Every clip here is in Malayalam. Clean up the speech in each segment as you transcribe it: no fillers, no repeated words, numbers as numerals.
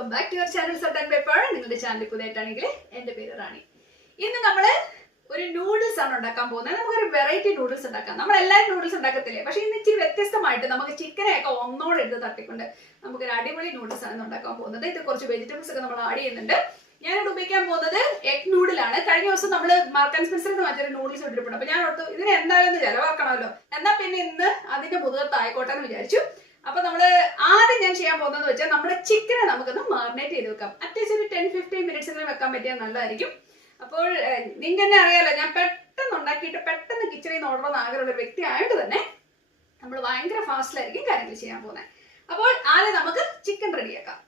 Welcome back to your channel salt and pepper. നിങ്ങളുടെ ചാനൽ പുതിയതായിട്ടാണെങ്കിൽ എൻ്റെ പേര് റാണി. ഇന്ന് നമ്മൾ ഒരു നൂഡിൽസ് ആണ് ഉണ്ടാക്കാൻ പോകുന്നത്. നമുക്കൊരു വെറൈറ്റി നൂഡിൽസ് ഉണ്ടാക്കാം. നമ്മളെല്ലാവരും നൂഡിൽസ് ഉണ്ടാക്കത്തില്ലേ, പക്ഷേ ഇന്ന് ഇച്ചിരി വ്യത്യസ്തമായിട്ട് നമുക്ക് ചിക്കനെയൊക്കെ ഒന്നോടെ എടുത്ത് തട്ടിക്കൊണ്ട് നമുക്കൊരു അടിപൊളി നൂഡിൽസ് ആണ് ഉണ്ടാക്കാൻ പോകുന്നത്. ഇത് കുറച്ച് വെജിറ്റബിൾസ് ഒക്കെ നമ്മൾ ആഡ് ചെയ്യുന്നുണ്ട്. ഞാനിവിടെ ഉപയോഗിക്കാൻ പോകുന്നത് എഗ് നൂഡിലാണ്. കഴിഞ്ഞ ദിവസം നമ്മൾ മാർക്കൻ സ്പെൻസറിൽ മറ്റൊരു നൂഡിൽസ് ഇട്ടിട്ടുണ്ട്. അപ്പൊ ഞാൻ ഓർത്തു ഇതിന് എന്തായാലും ചെലവാക്കണമല്ലോ, എന്നാൽ പിന്നെ ഇന്ന് അതിന്റെ മുതുകത്തായിക്കോട്ടെ എന്ന് വിചാരിച്ചു. അപ്പൊ നമ്മള് ആദ്യം ഞാൻ ചെയ്യാൻ പോകുന്നതെന്ന് വെച്ചാൽ നമ്മുടെ ചിക്കനെ നമുക്കൊന്ന് മാറിനേറ്റ് ചെയ്ത് വെക്കാം. അറ്റ്ലീസ്റ്റ് ഒരു 10-15 മിനിറ്റ്സ് വെക്കാൻ പറ്റിയാൽ നല്ലതായിരിക്കും. അപ്പോൾ നിങ്ങൾക്ക് തന്നെ അറിയാലോ, ഞാൻ പെട്ടെന്ന് ഉണ്ടാക്കിയിട്ട് പെട്ടെന്ന് കിച്ചണിൽ നിന്ന് ഓർഡർ ചെയ്യുന്ന ആഗ്രഹമുള്ള ഒരു വ്യക്തി ആയതുകൊണ്ട് തന്നെ നമ്മൾ ഭയങ്കര ഫാസ്റ്റിലായിരിക്കും കാര്യങ്ങൾ ചെയ്യാൻ പോകുന്നത്. അപ്പോൾ ആദ്യം നമുക്ക് ചിക്കൻ റെഡിയാക്കാം.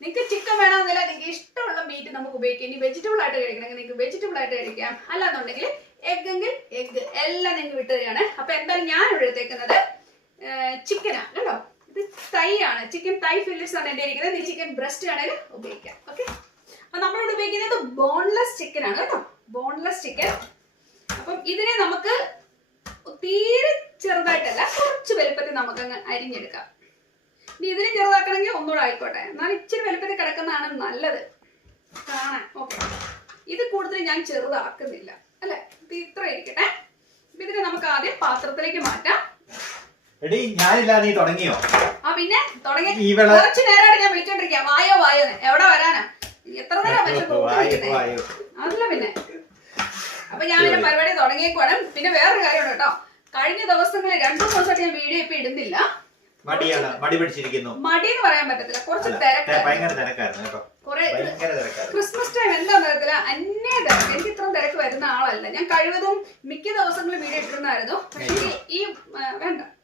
നിങ്ങൾക്ക് ചിക്കൻ വേണമെന്നില്ല, നിങ്ങൾക്ക് ഇഷ്ടമുള്ള മീറ്റ് നമുക്ക് ഉപയോഗിക്കാം. ഇനി വെജിറ്റബിൾ ആയിട്ട് കഴിക്കണമെങ്കിൽ നിങ്ങൾക്ക് വെജിറ്റബിൾ ആയിട്ട് കഴിക്കാം, അല്ലാന്നുണ്ടെങ്കിൽ എഗ് എങ്കിൽ എഗ്, എല്ലാം നിങ്ങൾക്ക് വിട്ടു തരികയാണ്. അപ്പൊ എന്തായാലും ഞാൻ ഇവിടെ എടുത്തേക്കുന്നത് ചിക്കനാണ് കേട്ടോ. ഇത് തൈ ആണ്, ചിക്കൻ തൈ ഫില്ലറ്റ്സ് ആണ് എൻ്റെ ഇരിക്കുന്നത്. ഈ ചിക്കൻ ബ്രസ്റ്റ് ആണെങ്കിൽ ഉപയോഗിക്കാം. ഓക്കെ, അപ്പൊ നമ്മളിവിടെ ഉപയോഗിക്കുന്നത് ബോൺലെസ് ചിക്കൻ ആണ് കേട്ടോ, ബോൺലെസ് ചിക്കൻ. അപ്പം ഇതിനെ നമുക്ക് തീരെ ചെറുതായിട്ടല്ല, കുറച്ച് വലുപ്പത്തിൽ നമുക്കങ്ങ് അരിഞ്ഞെടുക്കാം. ഇനി ഇതിനെ ചെറുതാക്കണമെങ്കിൽ ഒന്നുകൂടെ ആയിക്കോട്ടെ, എന്നാൽ ഇച്ചിരി വലുപ്പത്തിൽ കിടക്കുന്നതാണ് നല്ലത് കാണാൻ. ഓക്കെ, ഇത് കൂടുതൽ ഞാൻ ചെറുതാക്കുന്നില്ല അല്ലെ, ഇത് ഇത്ര ഇരിക്കട്ടെ. ഇതിനെ നമുക്ക് ആദ്യം പാത്രത്തിലേക്ക് മാറ്റാം. നീ തുടങ്ങിയോ? ആ പിന്നെ തുടങ്ങി. കുറച്ചു നേരമായിട്ട് ഞാൻ വിളിച്ചോണ്ടിരിക്കാം, വായോ വായോ. എവിടെ വരാനാ, എത്ര നേരം അതല്ല പിന്നെ. അപ്പൊ ഞാൻ പിന്നെ പരിപാടി തുടങ്ങിയേക്കുവാണ്. പിന്നെ വേറൊരു കാര്യമുണ്ട് കേട്ടോ, കഴിഞ്ഞ ദിവസങ്ങളിൽ 2 ദിവസമായിട്ട് ഞാൻ വീഡിയോ ഇപ്പൊ ഇടുന്നില്ല. മടി എന്ന് പറയാൻ പറ്റത്തില്ല, കുറച്ച് തിരക്കായിരുന്നു. ക്രിസ്മസ് ടൈം എന്താന്ന് അറിയത്തില്ല, അന്യ തിരക്ക്. എനിക്ക് ഇത്രയും തിരക്ക് വരുന്ന ആളല്ല ഞാൻ. കഴിവതും മിക്ക ദിവസങ്ങളും വീഡിയോ ഇട്ടിരുന്നായിരുന്നു. പക്ഷേ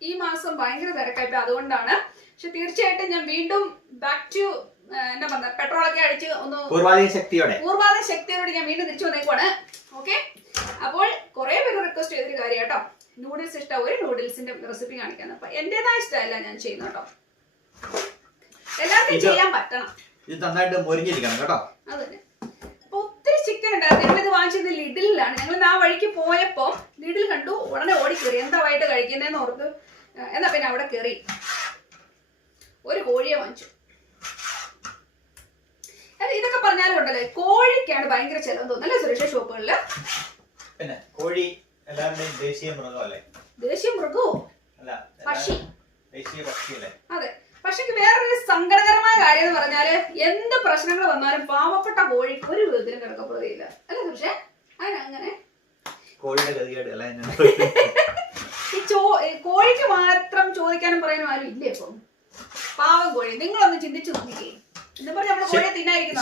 ഈ മാസം ഭയങ്കര തിരക്കായിപ്പോ, അതുകൊണ്ടാണ്. പക്ഷെ തീർച്ചയായിട്ടും ഞാൻ വീണ്ടും ബാക്ക് ടു എന്താ പറഞ്ഞ പെട്രോളൊക്കെ അടിച്ച് ഒന്ന് പൂർവാധിക ശക്തിയോടെ ഞാൻ വീണ്ടും തിരിച്ചു വന്നേക്കുവാണ്. ഓക്കെ, അപ്പോൾ കുറെ പേര് റിക്വസ്റ്റ് ചെയ്തൊരു കാര്യം കേട്ടോ, നൂഡിൽസ് ഇഷ്ടം ഒരു നൂഡിൽസിന്റെ റെസിപ്പി കാണിക്കാന്ന്. അപ്പൊ എന്റേതായ ഇഷ്ടമല്ല ഞാൻ ചെയ്യുന്നത് കേട്ടോ, എല്ലാവർക്കും ചെയ്യാൻ പറ്റണം. ഇത് നന്നായിട്ട് മൊരിഞ്ഞിരിക്കണം കേട്ടോ. അതന്നെ. അപ്പൊ ഒത്തിരി ചിക്കൻ ഉണ്ടായിരുന്നു. ഞങ്ങളിത് വാങ്ങിച്ചത് ലിഡിലാണ്. ഞങ്ങൾ ആ വഴിക്ക് പോയപ്പോ ലിഡിൽ കണ്ടു, ഉടനെ ഓടി കയറി. എന്താ വൈകിട്ട് കഴിക്കുന്നതെന്ന് ഓർത്ത് എന്നാ പിന്നെ അവിടെ കയറി ഒരു കോഴിയെ വാങ്ങിച്ചു. ഇതൊക്കെ പറഞ്ഞാലും ഉണ്ടല്ലേ, കോഴിക്കാണ് ഭയങ്കര ചെലവ് തോന്നുന്നല്ലേ സുരക്ഷ ഷോപ്പുകളില്. പിന്നെ കോഴി എല്ലാവരുടെയും ദേശീയ മൃഗമല്ലേ? ദേശീയ മൃഗമോ? പക്ഷി. ദേശീയ പക്ഷിയല്ലേ? അതെ. പക്ഷെ വേറൊരു സങ്കടകരമായ കാര്യം എന്ന് പറഞ്ഞാല്, എന്ത് പ്രശ്നങ്ങൾ വന്നാലും പാവപ്പെട്ട കോഴിക്ക് ഒരു വിധത്തിലും കിടക്കപ്പെടുകയില്ല അല്ലെ സുരക്ഷ? അതിനങ്ങനെ കോഴിയുടെ ഗതികേട് അല്ല. ഈ കോഴിക്ക് മാത്രം ചോദിക്കാനും പറയാനും ആരും ഇല്ലേ ഇപ്പൊ? പാവം കോഴി, നിങ്ങളൊന്ന് ചിന്തിച്ചു നോക്കിക്കേ.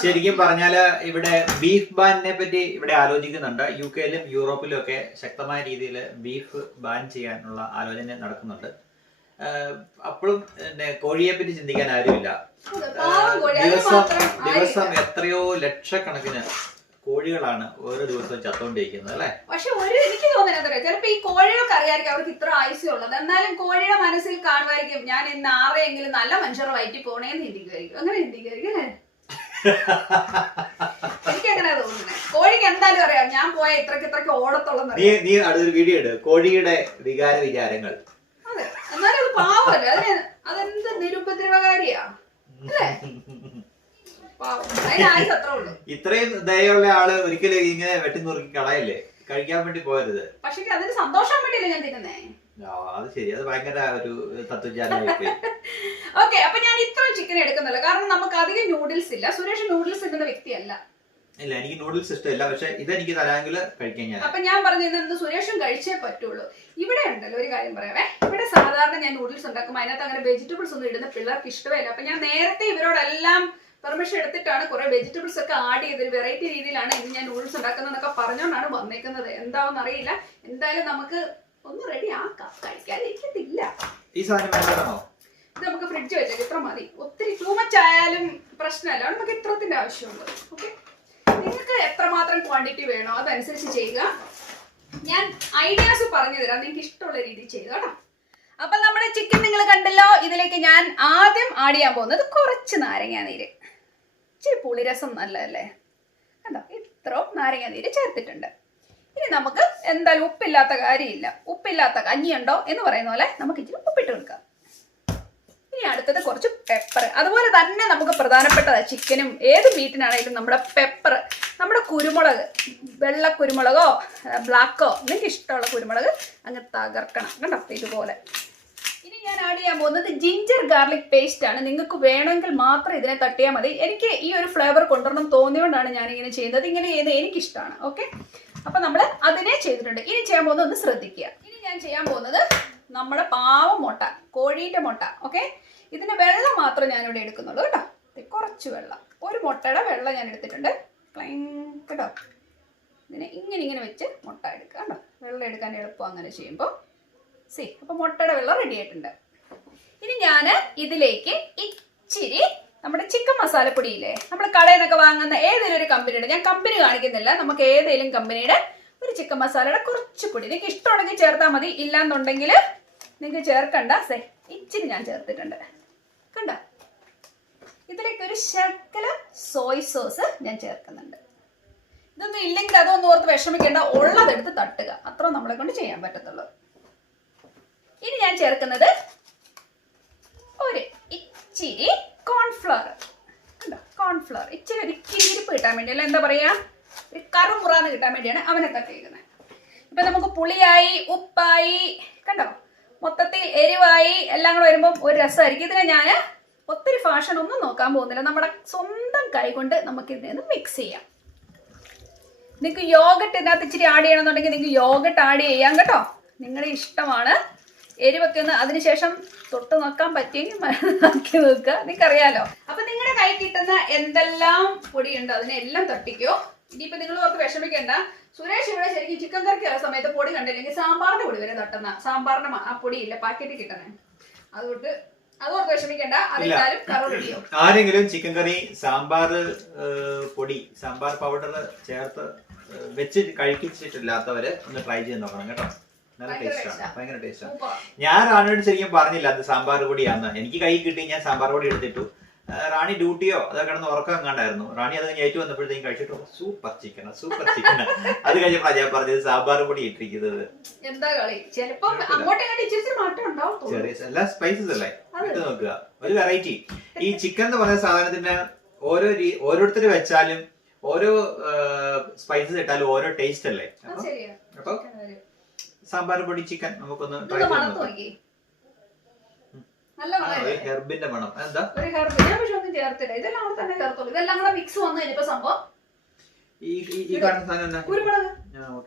ശരിക്കും പറഞ്ഞാല് ഇവിടെ ബീഫ് ബാനിനെ പറ്റി ഇവിടെ ആലോചിക്കുന്നുണ്ട്. UK-ലും യൂറോപ്പിലും ഒക്കെ ശക്തമായ രീതിയിൽ ബീഫ് ബാൻ ചെയ്യാനുള്ള ആലോചന നടക്കുന്നുണ്ട്. അപ്പോഴും കോഴിയെ പറ്റി ചിന്തിക്കാൻ ആരുമില്ല. ദിവസം എത്രയോ ലക്ഷക്കണക്കിന് കോഴികളാണ് ഓരോ ദിവസവും ചത്തോണ്ടിരിക്കുന്നത് അല്ലെ. പക്ഷെ എനിക്ക് തോന്നുന്നത് ചിലപ്പോ ഈ കോഴികൾക്ക് അറിയാമായിരിക്കും അവർക്ക് ഇത്ര ആയുസ്യമുള്ളത്. എന്നാലും കോഴിയുടെ മനസ്സിൽ കാണുമായിരിക്കും, ഞാൻ ഇന്ന് ആരെങ്കിലും നല്ല മനുഷ്യരുടെ വയറ്റിൽ പോണേന്ന് ചിന്തിക്കുമായിരിക്കും. അങ്ങനെ ചിന്തിക്കുമായിരിക്കും അല്ലേ? എനിക്കങ്ങനെ തോന്നുന്നത്. കോഴിക്ക് എന്തായാലും അറിയാം ഞാൻ പോയ ഇത്രക്ക് ഓടത്തോളം. നീ അടുത്തൊരു വീഡിയോ ഇട്, കോഴിയുടെ വികാര വിചാരങ്ങൾ. അതെ, എന്നാലും അത് പാവല്ലേ, അതെന്ത് നിരുപദ്രവകാരിയാ അല്ലേ? ഇത്രയും ദയുള്ള ആള് ഒരിക്കലും ഇങ്ങനെ വെട്ടി നുറുക്കി കളയല്ലേ, കഴിക്കാൻ വേണ്ടി പോയരുത്. പക്ഷെ അതിന് സന്തോഷം വേണ്ടിയല്ലേ ഞാൻ തിന്നുന്നേ. അത് ശരി, അത് ഭയങ്കര ഒരു തത്വജ്ഞാനമായി. ഓക്കെ, അപ്പൊ ഞാൻ ഇത്രയും ചിക്കൻ എടുക്കുന്നില്ല, കാരണം നമുക്ക് അധികം നൂഡിൽസ് ഇല്ല. സുരേഷ് നൂഡിൽസ് തിന്നുന്ന വ്യക്തിയല്ല. ഇല്ല, എനിക്ക് നൂഡിൽസ് ഇഷ്ടമില്ല, പക്ഷെ ഇതെനിക്ക് തരാമെങ്കിൽ കഴിക്കാൻ ഞാൻ. അപ്പൊ ഞാൻ പറഞ്ഞിരുന്നത് സുരേഷും കഴിച്ചേ പറ്റുള്ളൂ. ഇവിടെ ഉണ്ടല്ലോ ഒരു കാര്യം പറയാവേ, ഇവിടെ സാധാരണ ഞാൻ നൂഡിൽസ് ഉണ്ടാക്കുമ്പോൾ അതിനകത്ത് അങ്ങനെ വെജിറ്റബിൾസ് ഒന്നും ഇടുന്ന പിള്ളേർക്ക് ഇഷ്ടമല്ല. അപ്പൊ ഞാൻ നേരത്തെ ഇവരോടെല്ലാം പെർമിഷൻ എടുത്തിട്ടാണ് കുറെ വെജിറ്റബിൾസ് ഒക്കെ ആഡ് ചെയ്ത് ഒരു വെറൈറ്റി രീതിയിലാണ് ഇന്ന് ഞാൻ നൂഡിൽസ് ഉണ്ടാക്കുന്നതൊക്കെ പറഞ്ഞുകൊണ്ടാണ് വന്നേക്കുന്നത്. എന്താവെന്ന് അറിയില്ല, എന്തായാലും നമുക്ക് ഒന്ന് റെഡി ആക്കാം. കഴിക്കാതിരിക്കത്തില്ല. ഈ സാധനം വേണ്ടതാണോ? ഇത് നമുക്ക് ഫ്രിഡ്ജ് വെച്ചാൽ ഇത്ര മതി. ഒത്തിരി ടൂ മച്ച് ആയാലും പ്രശ്നമല്ല, നമുക്ക് ഇത്രത്തിന്റെ ആവശ്യമുള്ളൂ. ഓക്കെ, നിങ്ങൾക്ക് എത്രമാത്രം ക്വാണ്ടിറ്റി വേണോ അതനുസരിച്ച് ചെയ്യുക. ഞാൻ ഐഡിയാസ് പറഞ്ഞു തരാം, നിങ്ങൾക്ക് ഇഷ്ടമുള്ള രീതിയിൽ ചെയ്യുക കേട്ടോ. അപ്പൊ നമ്മുടെ ചിക്കൻ നിങ്ങൾ കണ്ടല്ലോ. ഇതിലേക്ക് ഞാൻ ആദ്യം ആഡ് ചെയ്യാൻ പോകുന്നത് കുറച്ച് നാരങ്ങ നീര്. ഇച്ചിരി പുളിരസം നല്ലതല്ലേ, കണ്ടോ? ഇത്രയും നാരങ്ങ നീര് ചേർത്തിട്ടുണ്ട്. ഇനി നമുക്ക് എന്തായാലും ഉപ്പില്ലാത്ത കാര്യമില്ല. ഉപ്പില്ലാത്ത കഞ്ഞിയുണ്ടോ എന്ന് പറയുന്ന പോലെ നമുക്ക് ഇച്ചിരി ഉപ്പിട്ട് കൊടുക്കാം. ഇനി അടുത്തത് കുറച്ച് പെപ്പർ. അതുപോലെ തന്നെ നമുക്ക് പ്രധാനപ്പെട്ടതാണ് ചിക്കനും ഏത് മീറ്റിനാണെങ്കിലും നമ്മുടെ പെപ്പർ, നമ്മുടെ കുരുമുളക്, വെള്ള കുരുമുളകോ ബ്ലാക്കോ നിങ്ങൾക്ക് ഇഷ്ടമുള്ള കുരുമുളക് അങ്ങ് തകർക്കണം കണ്ടോ ഇതുപോലെ. ഇനി ഞാൻ ആഡ് ചെയ്യാൻ പോകുന്നത് ജിഞ്ചർ ഗാർലിക് പേസ്റ്റ് ആണ്. നിങ്ങൾക്ക് വേണമെങ്കിൽ മാത്രം ഇതിനെ തട്ടിയാൽ മതി. എനിക്ക് ഈ ഒരു ഫ്ലേവർ കൊണ്ടുവരണം തോന്നിയോണ്ടാണ് ഞാനിങ്ങനെ ചെയ്യുന്നത്. ഇങ്ങനെ ചെയ്യുന്നത് എനിക്കിഷ്ടമാണ്. ഓക്കെ, അപ്പൊ നമ്മൾ അതിനെ ചെയ്തിട്ടുണ്ട്. ഇനി ചെയ്യാൻ പോകുന്നത് ഒന്ന് ശ്രദ്ധിക്കുക. ഇനി ഞാൻ ചെയ്യാൻ പോകുന്നത് നമ്മുടെ പാവ മുട്ട, കോഴീൻ്റെ മുട്ട. ഓക്കെ, ഇതിന്റെ വെള്ളം മാത്രം ഞാനിവിടെ എടുക്കുന്നുള്ളൂ കേട്ടോ. കുറച്ച് വെള്ളം, ഒരു മുട്ടയുടെ വെള്ളം ഞാൻ എടുത്തിട്ടുണ്ട് കേട്ടോ. ഇതിനെ ഇങ്ങനെ വെച്ച് മുട്ട എടുക്കുക കേട്ടോ. വെള്ളം എടുക്കാൻ എളുപ്പം അങ്ങനെ ചെയ്യുമ്പോൾ. അപ്പോൾ മുട്ടയുടെ വെള്ളം റെഡി ആയിട്ടുണ്ട്. ഇനി ഞാൻ ഇതിലേക്ക് ഇച്ചിരി നമ്മുടെ ചിക്കൻ മസാലപ്പൊടിയില്ലേ, നമ്മൾ കടയിൽ നിന്നൊക്കെ വാങ്ങുന്ന ഏതെങ്കിലും ഒരു കമ്പനിയുടെ, ഞാൻ കമ്പനി കാണിക്കുന്നില്ല, നമുക്ക് ഏതെങ്കിലും കമ്പനിയുടെ ഒരു ചിക്കൻ മസാലയുടെ കുറച്ച് പൊടി നിങ്ങൾക്ക് ഇഷ്ടമുണ്ടെങ്കിൽ ചേർത്താൽ മതി. ഇല്ലാന്നുണ്ടെങ്കിൽ നിങ്ങൾക്ക് ചേർക്കണ്ട. ഇച്ചിരി ഞാൻ ചേർത്തിട്ടുണ്ട് കണ്ട. ഇതിലേക്ക് ഒരു ശകല സോയ് സോസ് ഞാൻ ചേർക്കുന്നുണ്ട്. ഇതൊന്നും ഇല്ലെങ്കിൽ അതൊന്നും ഓർത്ത് വിഷമിക്കേണ്ട, ഉള്ളതെടുത്ത് തട്ടുക, അത്ര നമ്മളെ കൊണ്ട് ചെയ്യാൻ പറ്റത്തുള്ളൂ. ഇനി ഞാൻ ചേർക്കുന്നത് ഒരു ഇച്ചിരി കോൺഫ്ലവർ. കോൺഫ്ലവർ ഇച്ചിരി ഒരു കിരിപ്പ് കിട്ടാൻ വേണ്ടി, അല്ല എന്താ പറയാ, ഒരു കറുമുറാന്ന് കിട്ടാൻ വേണ്ടിയാണ് അവനെ തട്ടിയിരിക്കുന്നത്. ഇപ്പൊ നമുക്ക് പുളിയായി, ഉപ്പായി, കണ്ടോ, മൊത്തത്തിൽ എരിവായി, എല്ലാം കൂടെ വരുമ്പോൾ ഒരു രസമായിരിക്കും. ഇതിനെ ഞാൻ ഒത്തിരി ഫാഷൻ ഒന്നും നോക്കാൻ പോകുന്നില്ല, നമ്മുടെ സ്വന്തം കൈ കൊണ്ട് നമുക്ക് ഇതിനെ മിക്സ് ചെയ്യാം. നിങ്ങൾക്ക് യോഗട്ട് ഇതിനകത്ത് ഇച്ചിരി ആഡ് ചെയ്യണമെന്നുണ്ടെങ്കിൽ നിങ്ങൾക്ക് യോഗട്ട് ആഡ് ചെയ്യാം കേട്ടോ, നിങ്ങളുടെ ഇഷ്ടമാണ്. എരിവൊക്കെ ഒന്ന് അതിനുശേഷം തൊട്ട് നോക്കാൻ പറ്റിയെങ്കിൽ ആക്കി നോക്കുക, നിങ്ങൾക്കറിയാലോ. അപ്പൊ നിങ്ങളുടെ കൈ കിട്ടുന്ന എന്തെല്ലാം പൊടിയുണ്ടോ അതിനെല്ലാം തട്ടിക്കോ. ഇനിയിപ്പോ നിങ്ങൾ ഓർക്ക് വിഷമിക്കേണ്ട, സുരേഷ് ഇവിടെ ശരിക്കും ചിക്കൻ കറിക്ക് ആ സമയത്ത് പൊടി കണ്ടില്ലെങ്കിൽ സാമ്പാറിന്റെ പൊടി വരെ തട്ടുന്ന, സാമ്പാറിന്റെ ആ പൊടിയില്ല പാക്കറ്റിൽ കിട്ടണേ, അതുകൊണ്ട് അതോർക്ക് വിഷമിക്കേണ്ട. അതെല്ലാരും കറോ. ആരെങ്കിലും ചിക്കൻ കറി സാമ്പാർ പൊടി, സാമ്പാർ പൗഡർ ചേർത്ത് വെച്ച് കഴിപ്പിച്ചിട്ടില്ലാത്തവര് ഒന്ന് ട്രൈ ചെയ്ത് നോക്കണം കേട്ടോ. നല്ല ടേസ്റ്റാണ്, ഭയങ്കര ടേസ്റ്റാണ്. ഞാൻ റാണിയോട് ശരിക്കും പറഞ്ഞില്ല അത് സാമ്പാർ പൊടിയാന്ന്. എനിക്ക് കൈ കിട്ടി, ഞാൻ സാമ്പാർ പൊടി എടുത്തിട്ടു. റാണി ഡ്യൂട്ടിയോ അതൊക്കെ കിടന്ന് ഉറക്കം എങ്ങാണ്ടായിരുന്നു. റാണി അത് ഏറ്റു വന്നപ്പോഴത്തേക്കും കഴിച്ചിട്ട് സൂപ്പർ ചിക്കൻ, സൂപ്പർ ചിക്കൻ. അത് കഴിഞ്ഞപ്പോഴാണ് ഞാൻ പറഞ്ഞത് സാമ്പാർ പൊടി ഇട്ടിരിക്കുന്നത്. എന്താ കളി, ചിലപ്പോൾ ചെറിയ എല്ലാ സ്പൈസസ് അല്ലേ, ഇട്ട് നോക്കുക, ഒരു വെറൈറ്റി. ഈ ചിക്കൻ എന്ന് പറയുന്ന സാധനത്തിന് ഓരോരുത്തർ വെച്ചാലും ഓരോ സ്പൈസസ് ഇട്ടാലും ഓരോ ടേസ്റ്റ് അല്ലേ. അപ്പൊ സാമ്പാർ പൊടി ചിക്കൻ നമുക്കൊന്ന് ട്രൈ ചെയ്യാം. ഹെർബിന്റെ മണം എന്താ, ഒരു ഹെർബ് ഞാൻ പക്ഷെ ഒന്നും ചേർത്തില്ല, ഇതെല്ലാം കൂടെ തന്നെ ചേർത്തുള്ളൂ. ഇതെല്ലാം കൂടെ മിക്സ് വന്നു കഴിഞ്ഞപ്പോ സംഭവം ഈ കാണുന്ന സാധനം കുരുമുളക്.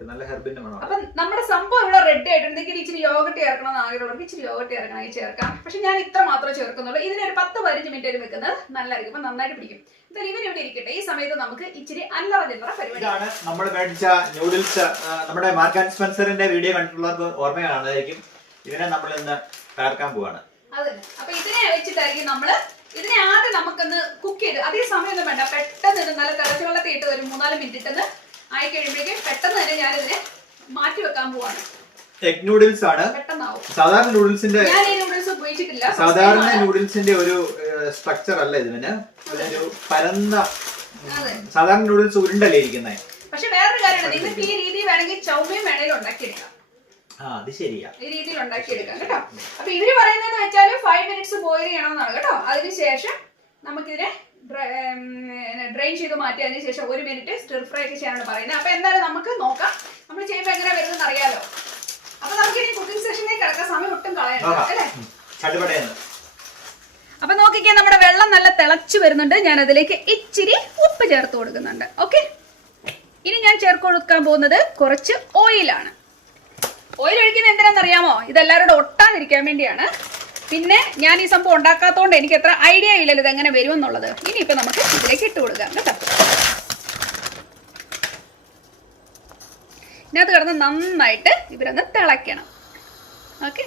നല്ല ഹെർബിന്റെ മണം. അപ്പൊ നമ്മുടെ സംഭവം ഇവിടെ റെഡി ആയിട്ടുണ്ട്. എനിക്ക് ഇച്ചിരി യോഗട്ട് ചേർക്കണം ആഗ്രഹമുള്ളവർക്ക് ഇച്ചിരി യോഗട്ട് ചേർക്കണമെങ്കിൽ ചേർക്കാം. പക്ഷെ ഞാൻ ഇത്ര മാത്രമേ ചേർക്കുന്നുള്ളൂ. ഇതിനൊരു 10-15 മിനിറ്റ് വെക്കുന്നത് നല്ലതായിരിക്കും, അപ്പൊ നന്നായിട്ട് പിടിക്കും. എന്തായാലും ഇവൻ ഇവിടെ ഇരിക്കട്ടെ, ഈ സമയത്ത് നമുക്ക് ഇച്ചിരി അല്ലറ ചില്ലറ പരിപാടിയാണ്. നമ്മൾ മേടിച്ച നൂഡിൽസ്, നമ്മുടെ മാർക്ക് ആൻഡ് സ്പെൻസറിന്റെ വീഡിയോ കണ്ടിട്ടുള്ളവർക്ക് ഓർമ്മയാണായിരിക്കും. ഇതിനെ നമ്മൾ ഇന്ന് തകർക്കാൻ പോവാണ്. അതന്നെ, അപ്പൊ ഇതിനെ വെച്ചിട്ടായിരിക്കും നമ്മള് ഇതിനെ ആദ്യം നമുക്കൊന്ന് കുക്ക് ചെയ്ത്, അധികം സമയമൊന്നും വേണ്ട, പെട്ടെന്ന് ഇത് നല്ല തിളച്ച വെള്ളത്തിൽ ഇട്ട് ഒരു 3-4 മിനിറ്റ് ഇട്ടെന്ന് ആയി കഴിയുമ്പോഴേക്കും പെട്ടെന്ന് തന്നെ ഞാൻ ഇതിനെ മാറ്റി വെക്കാൻ പോവാണ്. എഗ് നൂഡിൽസ് ആണ്. സാധാരണ നൂഡിൽസിന്റെ ഞാൻ ഈ നൂഡിൽസ് ഉപയോഗിച്ചിട്ടില്ല. സാധാരണ നൂഡിൽസിന്റെ ഒരു സ്ട്രക്ചർ അല്ല ഇതിന്, ഒരു പരന്ന, സാധാരണ നൂഡിൽസ് ഉരുണ്ടല്ലേ ഇരിക്കുന്നത്. പക്ഷെ വേറൊരു കാര്യമാണ്, നിങ്ങൾക്ക് ഈ രീതി വേണമെങ്കിൽ ചൗമയും വേണേലും ഉണ്ടാക്കിയെടുക്കാം. അത് ശരിയാ, ഈ രീതിയിൽ ഉണ്ടാക്കിയെടുക്കാം കേട്ടോ. അപ്പൊ ഇവര് പറയുന്നത് വെച്ചാൽ 5 മിനിറ്റ്സ് ബോയിൽ ചെയ്യണമെന്നാണ് കേട്ടോ. അതിനുശേഷം നമുക്കിതിനെ ഡ്രെയിൻ ചെയ്ത് മാറ്റിയതിനു ശേഷം 1 മിനിറ്റ് സ്റ്റിർ ഫ്രൈ ഒക്കെ ചെയ്യാനാണ് പറയുന്നത്. അപ്പൊ എന്തായാലും നമുക്ക് നോക്കാം, നമ്മൾ ചെയ്യുമ്പോൾ എങ്ങനെ വരുന്നത് അറിയാലോ. അപ്പൊ നമുക്ക് ഇനി കുക്കിംഗ് സെഷനിലേക്ക് കിടക്കാൻ സമയം ഒട്ടും കളയണ്ട അല്ലേ. അപ്പൊ നോക്കിക്കേ, നമ്മുടെ വെള്ളം നല്ല തിളച്ചു വരുന്നുണ്ട്. ഞാൻ അതിലേക്ക് ഇച്ചിരി ഉപ്പ് ചേർത്ത് കൊടുക്കുന്നുണ്ട്. ഓക്കെ, ഇനി ഞാൻ ചേർത്ത് കൊടുക്കാൻ പോകുന്നത് കുറച്ച് ഓയിലാണ്. ഓയിൽ ഒഴിക്കുന്നത് എന്തിനാണെന്നറിയാമോ, ഇതെല്ലാവരോടും ഒട്ടാതിരിക്കാൻ വേണ്ടിയാണ്. പിന്നെ ഞാൻ ഈ സംഭവം ഉണ്ടാക്കാത്തതുകൊണ്ട് എനിക്ക് എത്ര ഐഡിയ ഇല്ലല്ലോ ഇതെങ്ങനെ വരുമെന്നുള്ളത്. ഇനിയിപ്പോൾ നമുക്ക് ഇതിലേക്ക് ഇട്ട് കൊടുക്കാം കേട്ടോ. ഇതിനകത്ത് കിടന്ന് നന്നായിട്ട് ഇവരൊന്ന് തിളയ്ക്കണം. ഓക്കെ,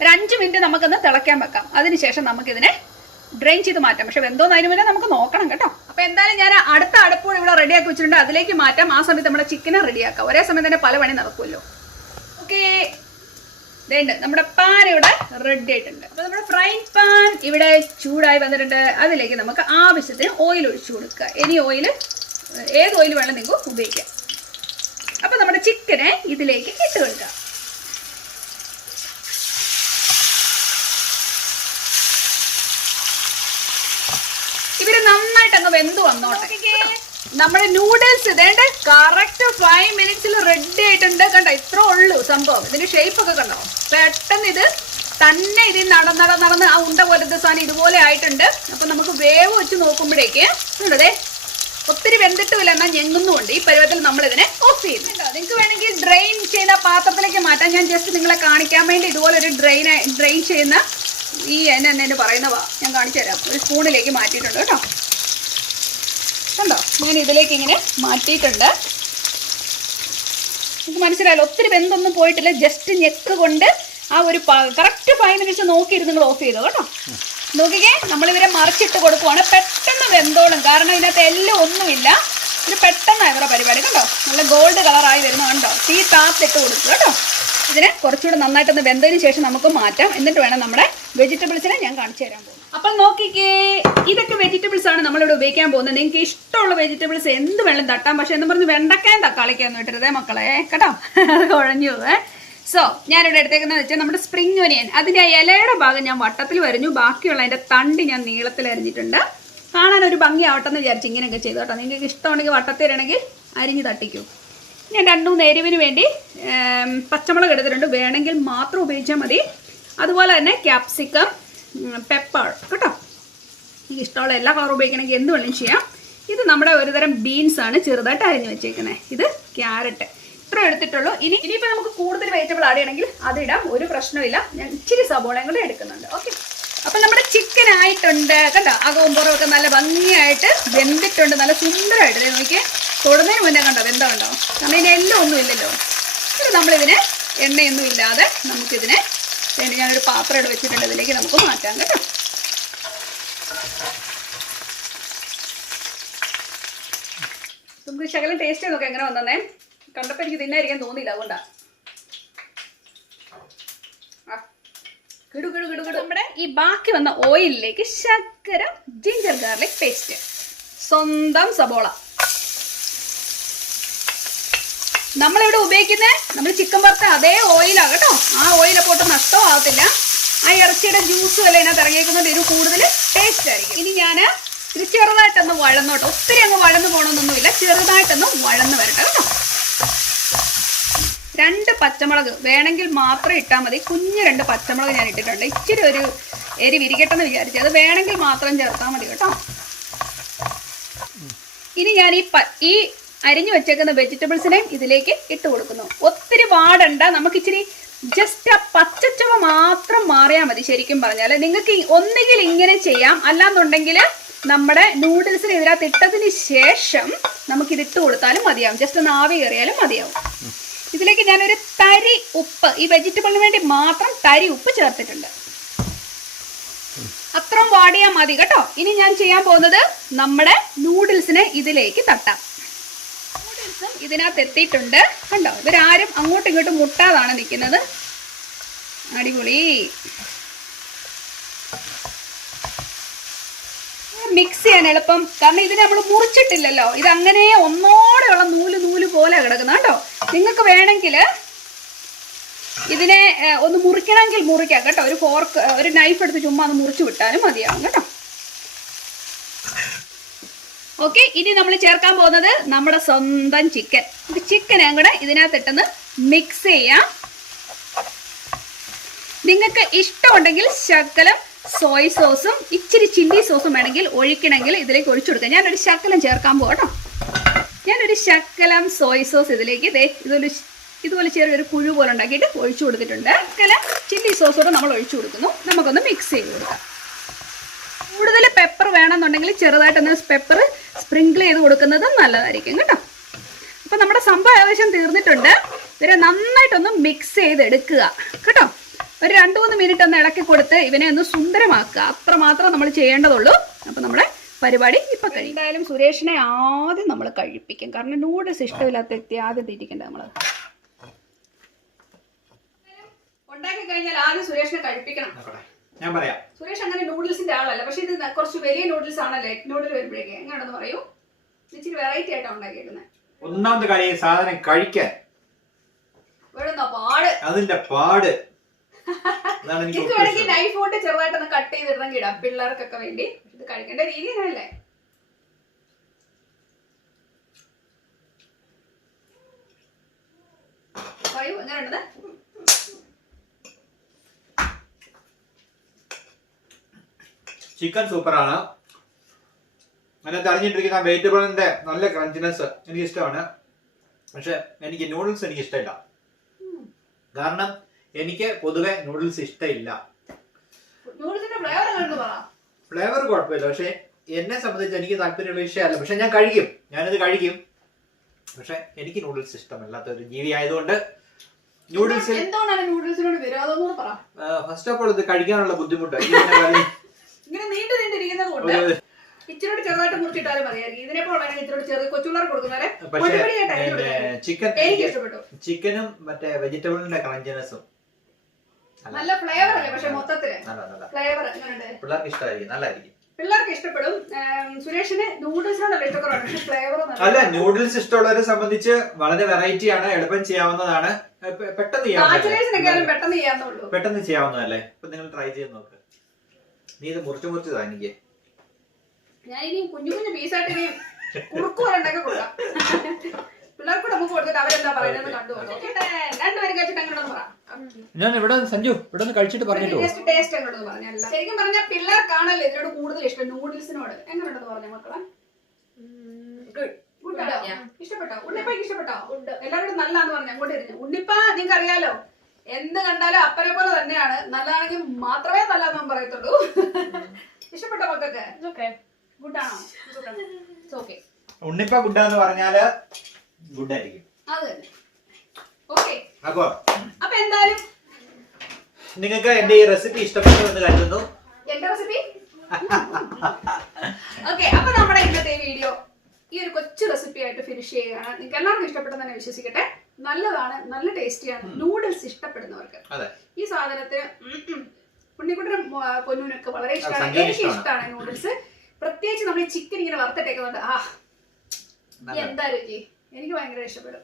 ഒരു 5 മിനിറ്റ് നമുക്കൊന്ന് തിളയ്ക്കാൻ വെക്കാം. അതിനുശേഷം നമുക്കിതിനെ ഡ്രെയിൻ ചെയ്ത് മാറ്റാം. പക്ഷെ വെന്തോന്ന് അതിന് മുന്നേ നമുക്ക് നോക്കണം കേട്ടോ. അപ്പൊ എന്തായാലും ഞാൻ അടുത്ത അടുപ്പോട് ഇവിടെ റെഡിയാക്കി വെച്ചിട്ടുണ്ട്, അതിലേക്ക് മാറ്റാം. ആ സമയത്ത് നമ്മുടെ ചിക്കനെ റെഡിയാക്കാം. ഒരേ സമയം തന്നെ പല പണി നടക്കുമല്ലോ. ഓക്കെ, നമ്മുടെ പാൻ ഇവിടെ റെഡി ആയിട്ടുണ്ട്. അപ്പൊ നമ്മുടെ ഫ്രൈങ് പാൻ ഇവിടെ ചൂടായി വന്നിട്ടുണ്ട്. അതിലേക്ക് നമുക്ക് ആവശ്യത്തിന് ഓയിൽ ഒഴിച്ചു കൊടുക്കുക. ഇനി ഓയിൽ ഏത് ഓയിൽ വേണം നിങ്ങൾക്ക് ഉപയോഗിക്കാം. അപ്പൊ നമ്മുടെ ചിക്കനെ ഇതിലേക്ക് ഇട്ട് കൊടുക്കുക. ഇതൊരു നന്നായിട്ട് അങ്ങ് വെന്ത് വന്നോട്ടെ. നമ്മുടെ നൂഡിൽസ് ഇതേണ്ട കറക്റ്റ് 5 മിനിറ്റ്സിൽ റെഡി ആയിട്ടുണ്ട്. കണ്ടോ, ഇത്ര ഉള്ളൂ സംഭവം. ഇതിന്റെ ഷേപ്പ് ഒക്കെ കണ്ടോ, പെട്ടെന്ന് ഇത് തന്നെ ഇതിൽ നടന്ന് ആ ഉണ്ട പോലത്തെ സാധനം ഇതുപോലെ ആയിട്ടുണ്ട്. അപ്പൊ നമുക്ക് വേവ് വെച്ച് നോക്കുമ്പോഴേക്ക് ഉണ്ടേ ഒത്തിരി വെന്തിട്ടുമില്ല, എന്നാൽ ഞെങ്ങുന്നുണ്ട്. ഈ പരുവത്തിൽ നമ്മൾ ഇതിനെ ഓഫ് ചെയ്യുന്നുണ്ടോ. നിങ്ങൾക്ക് വേണമെങ്കിൽ ഡ്രെയിൻ ചെയ്യുന്ന പാത്രത്തിലേക്ക് മാറ്റാം. ഞാൻ ജസ്റ്റ് നിങ്ങളെ കാണിക്കാൻ വേണ്ടി ഇതുപോലെ ഒരു ഡ്രെയിൻ ചെയ്യുന്ന ഈ എന്നെ പറയുന്നവ ഞാൻ കാണിച്ചു തരാം. ഒരു സ്പൂണിലേക്ക് മാറ്റിയിട്ടുണ്ട് കേട്ടോ. കണ്ടോ, ഞാൻ ഇതിലേക്ക് ഇങ്ങനെ മാറ്റിയിട്ടുണ്ട്. നിങ്ങൾക്ക് മനസ്സിലായല്ലോ, ഒത്തിരി വെന്തൊന്നും പോയിട്ടില്ല. ജസ്റ്റ് ഞെക്ക് കൊണ്ട് ആ ഒരു കറക്റ്റ് 5 മിനിറ്റ്സ് നോക്കിയിരുന്ന് നിങ്ങൾ ഓഫ് ചെയ്തോ കേട്ടോ. നോക്കിക്കേ, നമ്മളിവരെ മറിച്ചിട്ട് കൊടുക്കുവാണ്. പെട്ടെന്ന് വെന്തോളും, കാരണം ഇതിനകത്ത് എല്ലാം ഒന്നുമില്ല. ഇത് പെട്ടെന്നാണ് ഇവരുടെ പരിപാടി. കണ്ടോ, നല്ല ഗോൾഡ് കളറായി വരുന്ന കണ്ടോ. തീ താത്തിട്ട് കൊടുക്കുക കേട്ടോ. ഇതിനെ കുറച്ചുകൂടെ നന്നായിട്ടൊന്ന് വെന്തതിന് ശേഷം നമുക്ക് മാറ്റാം. എന്നിട്ട് വേണം നമ്മുടെ വെജിറ്റബിൾസിനെ ഞാൻ കാണിച്ചു തരാൻ പോകുന്നത്. അപ്പം നോക്കിക്കേ, ഇതൊക്കെ വെജിറ്റബിൾസ് ആണ് നമ്മളിവിടെ ഉപയോഗിക്കാൻ പോകുന്നത്. നിങ്ങൾക്ക് ഇഷ്ടമുള്ള വെജിറ്റബിൾസ് എന്ത് വേണം തട്ടാം. പക്ഷെ എന്ന് പറഞ്ഞ് വെണ്ടക്കായും തക്കാളിക്കൊന്നും ഇട്ടരുതേ മക്കളെ കേട്ടോ, അത് കുഴഞ്ഞു പോവേ. സോ ഞാനിവിടെ എടുത്തേക്കുന്നത് വെച്ചാൽ നമ്മുടെ സ്പ്രിംഗ് ഒനിയൻ. അതിൻ്റെ ഇലയുടെ ഭാഗം ഞാൻ വട്ടത്തിൽ വരഞ്ഞു, ബാക്കിയുള്ള അതിൻ്റെ തണ്ട് ഞാൻ നീളത്തിൽ അരിഞ്ഞിട്ടുണ്ട്. കാണാൻ ഒരു ഭംഗി ആവട്ടെന്ന് വിചാരിച്ചു ഇങ്ങനെയൊക്കെ ചെയ്തു കേട്ടോ. നിങ്ങൾക്ക് ഇഷ്ടമുണ്ടെങ്കിൽ വട്ടത്തിലാണെങ്കിൽ അരിഞ്ഞ് തട്ടിക്കൂ. ഞാൻ 2-3 എരിവിന് വേണ്ടി പച്ചമുളക് എടുത്തിട്ടുണ്ട്, വേണമെങ്കിൽ മാത്രം ഉപയോഗിച്ചാൽ മതി. അതുപോലെ തന്നെ ക്യാപ്സിക്കം, പെപ്പർ കേട്ടോ. എനിക്ക് ഇഷ്ടമുള്ള എല്ലാ കളറും ഉപയോഗിക്കണമെങ്കിൽ എന്ത് വേണമെങ്കിലും ചെയ്യാം. ഇത് നമ്മുടെ ഒരുതരം ബീൻസ് ആണ് ചെറുതായിട്ട് അരിഞ്ഞു വെച്ചേക്കുന്നത്. ഇത് ക്യാരറ്റ്. ഇത്ര എടുത്തിട്ടുള്ളൂ. ഇനിയിപ്പോൾ നമുക്ക് കൂടുതൽ വെജിറ്റബിൾ ആഡ് ചെയ്യണമെങ്കിൽ അതിടാം, ഒരു പ്രശ്നമില്ല. ഞാൻ ഇച്ചിരി സബോളയും കൂടെ എടുക്കുന്നുണ്ട്. ഓക്കെ, അപ്പം നമ്മുടെ ചിക്കൻ ആയിട്ടുണ്ട് കണ്ടോ. അകവും പുറമൊക്കെ നല്ല ഭംഗിയായിട്ട് വെന്തിട്ടുണ്ട്, നല്ല സുന്ദരമായിട്ട്. നോക്കിയേ, തൊടുന്നതിന് മുന്നേ കണ്ടോ വെന്ത കണ്ടോ. കാരണം ഇതിന് എല്ലാം ഒന്നും ഇല്ലല്ലോ. ഇത് നമ്മളിതിനെ എണ്ണയൊന്നും ഇല്ലാതെ നമുക്കിതിനെ വേണ്ടി ഞാനൊരു പാത്രം ഇവിടെ വെച്ചിട്ടുണ്ട്, ഇതിലേക്ക് നമുക്ക് മാറ്റാം കേട്ടോ. നമുക്ക് ശകലം ടേസ്റ്റ് ചെയ്ത് നോക്കാം എങ്ങനെ വന്നേ. കണ്ടപ്പോൾ എനിക്ക് തിന്നായിരിക്കാൻ തോന്നിയില്ല, അതുകൊണ്ടാണ്. നമ്മുടെ ഈ ബാക്കി വന്ന ഓയിലിലേക്ക് ശർക്കര, ജിഞ്ചർ ഗാർലിക് പേസ്റ്റ്, സ്വന്തം സബോള. നമ്മളിവിടെ ഉപയോഗിക്കുന്നത് നമ്മൾ ചിക്കൻ വറുത്ത അതേ ഓയിലാണ് കേട്ടോ. ആ ഓയിലൊക്കെ ഒട്ടും നഷ്ടമാകത്തില്ല. ആ ഇറച്ചിയുടെ ജ്യൂസും എല്ലാം ഇതിനകത്ത് ഇറങ്ങിയേക്കുന്നുണ്ട്. ഇത് കൂടുതൽ ടേസ്റ്റ് ആയിരിക്കും. ഇനി ഞാൻ ഇത് ചെറുതായിട്ടൊന്ന് വഴന്നോട്ടോ. ഒത്തിരി അങ്ങ് വഴന്ന് പോകണമെന്നൊന്നുമില്ല, ചെറുതായിട്ടൊന്ന് വഴന്ന് വരട്ടെ കേട്ടോ. 2 പച്ചമുളക് വേണമെങ്കിൽ മാത്രം ഇട്ടാൽ മതി. കുഞ്ഞ് 2 പച്ചമുളക് ഞാൻ ഇട്ടിട്ടുണ്ട്. ഇച്ചിരി ഒരു എരിവിരിക്കട്ടെന്ന് വിചാരിച്ചു, അത് വേണമെങ്കിൽ മാത്രം ചേർത്താൽ മതി കേട്ടോ. ഇനി ഞാൻ ഈ അരിഞ്ഞു വെച്ചേക്കുന്ന വെജിറ്റബിൾസിനെയും ഇതിലേക്ക് ഇട്ട് കൊടുക്കുന്നു. ഒത്തിരി വാടണ്ട, നമുക്കിച്ചിരി ജസ്റ്റ് ആ പച്ചച്ചുവ മാത്രം മാറിയാൽ മതി. ശരിക്കും പറഞ്ഞാൽ നിങ്ങൾക്ക് ഒന്നുകിൽ ഇങ്ങനെ ചെയ്യാം, അല്ലാന്നുണ്ടെങ്കിൽ നമ്മുടെ നൂഡിൽസിന് ഇതിനകത്ത് ഇട്ടതിന് ശേഷം നമുക്കിതിട്ട് കൊടുത്താലും മതിയാവും. ജസ്റ്റ് ഒന്ന് ആവി കയറിയാലും മതിയാവും. ഇതിലേക്ക് ഞാനൊരു തരി ഉപ്പ്, ഈ വെജിറ്റബിളിന് വേണ്ടി മാത്രം തരി ഉപ്പ് ചേർത്തിട്ടുണ്ട്. അത്രയും വാടിയാൽ മതി കേട്ടോ. ഇനി ഞാൻ ചെയ്യാൻ പോകുന്നത് നമ്മുടെ നൂഡിൽസിനെ ഇതിലേക്ക് തട്ടാം. നൂഡിൽസും ഇതിനകത്ത് എത്തിയിട്ടുണ്ട് കണ്ടോ. ഇവരാരും അങ്ങോട്ടും ഇങ്ങോട്ടും മുട്ടാതാണ് നിൽക്കുന്നത്. അടിപൊളി. മിക്സ് ചെയ്യാൻ എളുപ്പം, കാരണം ഇതിനെ നമ്മൾ മുറിച്ചിട്ടില്ലല്ലോ. ഇത് അങ്ങനെ ഒന്നോടെയുള്ള നൂല് പോലെ കിടക്കുന്ന കേട്ടോ. നിങ്ങൾക്ക് വേണമെങ്കിൽ ഇതിനെ ഒന്ന് മുറിക്കണമെങ്കിൽ മുറിക്കാം കേട്ടോ. ഒരു ഫോർക്ക്, ഒരു നൈഫ് എടുത്ത് ചുമ്മാ ഒന്ന് മുറിച്ച് വിട്ടാലും മതിയാവും കേട്ടോ. ഓക്കെ, ഇനി നമ്മൾ ചേർക്കാൻ പോകുന്നത് നമ്മുടെ സ്വന്തം ചിക്കൻ. ചിക്കനെ കൂടെ ഇതിനകത്തിട്ടൊന്ന് മിക്സ് ചെയ്യാം. നിങ്ങൾക്ക് ഇഷ്ടമുണ്ടെങ്കിൽ ശകലം സോയ് സോസും ഇച്ചിരി ചില്ലി സോസും വേണമെങ്കിൽ ഒഴിക്കണമെങ്കിൽ ഇതിലേക്ക് ഒഴിച്ചു കൊടുക്കാം. ഞാനൊരു ശകലം ചേർക്കാൻ പോകട്ടോ. ഞാനൊരു ശകലം സോയ് സോസ് ഇതിലേക്ക് ഇതുപോലെ ചെറിയൊരു കുഴു പോലെ ഉണ്ടാക്കിയിട്ട് ഒഴിച്ചു കൊടുത്തിട്ടുണ്ട്. ശകലം ചില്ലി സോസോടെ നമ്മൾ ഒഴിച്ചു കൊടുക്കുന്നു. നമുക്കൊന്ന് മിക്സ് ചെയ്ത് കൊടുക്കാം. കൂടുതൽ പെപ്പർ വേണമെന്നുണ്ടെങ്കിൽ ചെറുതായിട്ടൊന്ന് പെപ്പർ സ്പ്രിങ്കിൾ ചെയ്ത് കൊടുക്കുന്നത് നല്ലതായിരിക്കും കേട്ടോ. അപ്പം നമ്മുടെ സംഭവം ഏകദേശം തീർന്നിട്ടുണ്ട്. ഇവരെ നന്നായിട്ടൊന്ന് മിക്സ് ചെയ്തെടുക്കുക കേട്ടോ. ഒരു 2-3 മിനിറ്റ് ഒന്ന് ഇളക്കി കൊടുത്ത് ഇവനെ ഒന്ന് സുന്ദരമാക്കുക. അത്രമാത്രം നമ്മൾ ചെയ്യേണ്ടതുള്ളൂ. അപ്പം നമ്മുടെ പരിപാടി ഇപ്പം കഴിയും. എന്തായാലും സുരേഷിനെ ആദ്യം നമ്മൾ കഴിപ്പിക്കും, കാരണം നൂഡിൽസ് ഇഷ്ടമില്ലാത്ത വ്യക്തി ആദ്യം തീറ്റിക്കണ്ടേ നമ്മൾ. ഉണ്ടാക്കി കഴിഞ്ഞാൽ ആദ്യം സുരേഷിനെ കഴിപ്പിക്കണം. ഞാൻ പറയാം, സുരേഷ് അങ്ങനെ നൂഡിൽസിന്റെ ആളല്ല, പക്ഷെ ഇത് കുറച്ച് വലിയ നൂഡിൽസ് ആണല്ലേ. നൂഡിൽ വരുമ്പോഴേക്ക് എങ്ങനെയാണെന്ന് പറയൂ. ഇച്ചിരി വെറൈറ്റി ആയിട്ടാണ് ഉണ്ടാക്കിയിരിക്കുന്നത്. ഒന്നാമത്തെ കാര്യം സാധനം കഴിക്കാൻ വേണമെന്നോ പാട്, അതിന്റെ പാട്. എനിക്ക് വേണമെങ്കിൽ നൈഫ് കൊണ്ട് ചെറുതായിട്ടൊന്ന് കട്ട് ചെയ്തിടണമെങ്കിൽ ഇടാം പിള്ളേർക്കൊക്കെ വേണ്ടി. ഇത് കഴിക്കേണ്ട രീതി അങ്ങനല്ലേ. പറയൂ എങ്ങനെയുണ്ടെന്ന്. ചിക്കൻ സൂപ്പറാണ്. അതിനകത്ത് അറിഞ്ഞിട്ടിരിക്കുന്ന വെജിറ്റബിളിന്റെ നല്ല ക്രഞ്ചിനെസ് എനിക്ക് ഇഷ്ടമാണ്. പക്ഷെ എനിക്ക് നൂഡിൽസ് എനിക്ക് ഇഷ്ടമില്ല. കാരണം എനിക്ക് പൊതുവെ നൂഡിൽസ് ഇഷ്ടമില്ല. ഫ്ലേവർ കുഴപ്പമില്ല, പക്ഷെ എന്നെ സംബന്ധിച്ച് എനിക്ക് താല്പര്യമുള്ള വിഷയമല്ല. പക്ഷെ ഞാൻ കഴിക്കും, ഞാനിത് കഴിക്കും. പക്ഷെ എനിക്ക് നൂഡിൽസ് ഇഷ്ടമല്ലാത്ത ഒരു ജീവി ആയതുകൊണ്ട് നൂഡിൽസ് എന്താണ് നൂഡിൽസിനോട് വിരോധം പറ. ഫസ്റ്റ് ഓഫ് ഓൾ ഇത് കഴിക്കാനുള്ള ബുദ്ധിമുട്ട് ഇങ്ങനെ നീണ്ടു നീണ്ടിരിക്കുന്നത് കൊണ്ട് ഇച്ചിരി ചെറുതായിട്ട് മുറിച്ചിട്ടാലും മതിയായിരിക്കും. ഇതിനെപ്പോഴുള്ള ഇച്ചിരി ചെറിയ കൊച്ചുള്ളവർ കൊടുക്കുന്നവരെ ചിക്കനും മറ്റേ വെജിറ്റബിളിന്റെ ക്രഞ്ചിനെസ്സും നല്ല ഫ്ലേവർ അല്ലേ. പക്ഷെ മൊത്തത്തില് ഫ്ലേവർ പിള്ളേർക്ക് ഇഷ്ടമായിരിക്കും, നല്ലതായിരിക്കും. പിള്ളേർക്ക് ഇഷ്ടപ്പെടും. സുരേഷിന് നൂഡിൽസിനോടല്ല ഇഷ്ടക്കുറവാണ്, പക്ഷെ ഫ്ലേവർ അല്ല. നൂഡിൽസ് ഇഷ്ടമുള്ളവരെ സംബന്ധിച്ച് വളരെ വെറൈറ്റി ആണ്, എളുപ്പം ചെയ്യാവുന്നതാണ്, പെട്ടെന്ന് ചെയ്യാവുന്നതല്ലേ. ഇപ്പൊ നിങ്ങൾ ട്രൈ ചെയ്ത് നോക്ക്. നീ ഇത് മുറിച്ചതാ എനിക്ക്. ഞാൻ ഇനി കുഞ്ഞു കുഞ്ഞു പീസായിട്ട് ഇനി കുറുക്ക് പോലെ ഉണ്ടാക്കി കൊടുക്കാം. പിള്ളേർക്ക് നമുക്ക് കൊടുത്തിട്ട് അവരെന്താ പറയുന്നത് കണ്ടു രണ്ടുപേരും കഴിച്ചിട്ട് അങ്ങോട്ടൊന്ന് പറ. ഞാൻ ഇവിടെ സഞ്ജു ഇവിടെ കഴിച്ചിട്ട് പറഞ്ഞിട്ടോ ടേസ്റ്റ് അങ്ങോട്ടൊന്ന് പറഞ്ഞല്ല. ശരിക്കും പറഞ്ഞാൽ പിള്ളേർക്കാണല്ലോ ഇതിനോട് കൂടുതൽ ഇഷ്ടം, നൂഡിൽസിനോട്. എങ്ങനെയുണ്ടെന്ന് പറഞ്ഞ മക്കളെ? ഇഷ്ടപ്പെട്ടോ? ഉണ്ണിപ്പയ്ക്ക് ഇഷ്ടപ്പെട്ടോ? എല്ലാവരും നല്ലതാന്ന് പറഞ്ഞു അങ്ങോട്ട് ഇരുന്നു. ഉണ്ണിപ്പ നിങ്ങൾക്ക് അറിയാലോ, എന്ത് കണ്ടാലും അപ്പനെ പോലെ തന്നെയാണ്. നല്ലതാണെങ്കിൽ മാത്രമേ നല്ലതെന്ന് പറയത്തുള്ളൂ. ഇഷ്ടപ്പെട്ടോ മക്കൾക്ക്? ഗുഡാണോ? ഉണ്ണിപ്പ ഗുഡാന്ന് പറഞ്ഞാല് ഗുഡായിരിക്കും. അത് തന്നെ. ഓക്കെ, അപ്പൊ എന്തായാലും നിങ്ങൾക്ക് എന്റെ ഈ റെസിപ്പി ഇഷ്ടപ്പെട്ടു എന്ന് കരുതുന്നു. എന്റെ റെസിപ്പി ഓക്കെ. അപ്പൊ നമ്മുടെ ഇന്നത്തെ വീഡിയോ ഈ ഒരു കൊച്ചു റെസിപ്പി ആയിട്ട് ഫിനിഷ് ചെയ്യുകയാണ്. നിങ്ങൾക്ക് എല്ലാവർക്കും ഇഷ്ടപ്പെട്ടെന്ന് തന്നെ വിശ്വസിക്കട്ടെ. നല്ലതാണ്, നല്ല ടേസ്റ്റിയാണ്. നൂഡിൽസ് ഇഷ്ടപ്പെടുന്നവർക്ക് ഈ സാധനത്തിന് ഉണ്ണിക്കുട്ടനും പൊന്നൂനൊക്കെ വളരെ ഇഷ്ടമാണ്. എനിക്ക് ഇഷ്ടമാണ് നൂഡിൽസ്. പ്രത്യേകിച്ച് നമ്മൾ ഈ ചിക്കൻ ഇങ്ങനെ വറുത്തിട്ടേക്കുന്നുണ്ട്. എന്താ രുചി, എനിക്ക് ഭയങ്കര ഇഷ്ടപ്പെടും.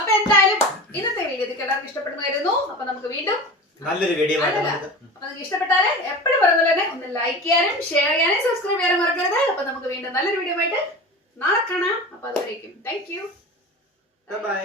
അപ്പൊ എന്തായാലും ഇന്നത്തെ വീഡിയോ എല്ലാവർക്കും ഇഷ്ടപ്പെടുന്നതായിരുന്നു. അപ്പൊ നമുക്ക് വീണ്ടും നല്ലൊരു വീഡിയോ. അപ്പൊ നിങ്ങൾക്ക് ഇഷ്ടപ്പെട്ടാല് എപ്പോഴും പറയുന്നത് തന്നെ ഒന്ന് ലൈക്ക് ചെയ്യാനും ഷെയർ ചെയ്യാനും സബ്സ്ക്രൈബ് ചെയ്യാനും മറക്കരുത്. അപ്പൊ നമുക്ക് വീണ്ടും നല്ലൊരു വീഡിയോ ആയിട്ട് നാളെ കാണാം. അപ്പൊ അതുവരേക്കും താങ്ക് യു. ബൈ.